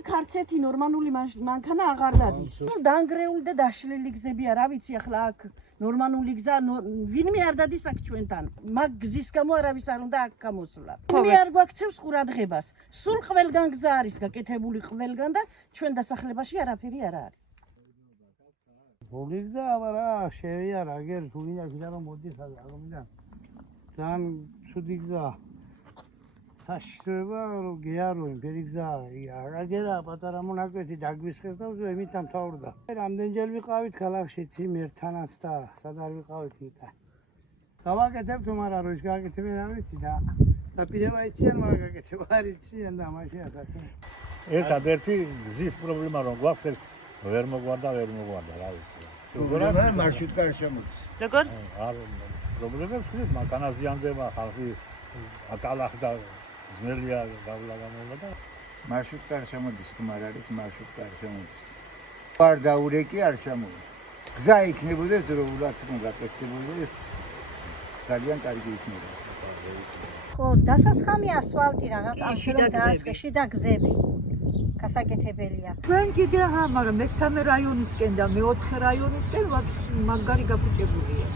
აქ არც ერთი ნორმალური მანქანა აღარ დადის. დანგრეული და დაშლილი გზებია, რა ვიცი ახლა აქ ნორმალური გზა ვინმე არ დადის აქ ჩვენთან. მაგ გზის გამო არავის არ უნდა აქ გამოსვლა. ვინმე არ გვაქცევს ყურადღებას. სულ ყველგან გზა არის გაკეთებული ყველგან და ჩვენ დასახლებაში არაფერი არ არის. გიგზა არა, შევიარა, აგერ თულინა რომ მოდის აღომიდან. ძალიან ცუდი გზა. საშუალება რომ გეაროი ფერიგზა აგერა პატარა მონაკვეთი დაგვისხეს და ზემით ამთავრდა. რამდენჯერ ვიყავით ქალაქში ციმერთანაც და სად არ ვიყავით იტა. გავაკეთებ თუ არა რომ ის გააკეთებენ არ ვიცი და პირება იციან მაგრამ გაკეთება არ იციან და მაშინ ასაკი. ერთადერთი გზის პრობლემა რომ გვაქვს ეს ვერ მოგვარდა რა ვიცი. როგორ მარშრუტკა არ შემოდის. როგორ? არ პრობლემებს ხდის მანქანას ზიანდება ხალხი ატალახდა ძნელია გავლაგამოლა და მარშრუტკა არ შემოდის, თუმარ არის მარშრუტკა არ შემოდის. არ დაურეკი არ შემოდის. გზა იქნებოდეს დროულად რომ გაკეთებოდეს ძალიან კარგი იქნება. ხო, დასასხამი ასფალტი რაღაც შიდა გზები. გასაკეთებელია. ჩვენ კიდე მაგრამ მესამე რაიონისკენ და მეოთხე რაიონისკენ მაგარი გაფუჭებულია.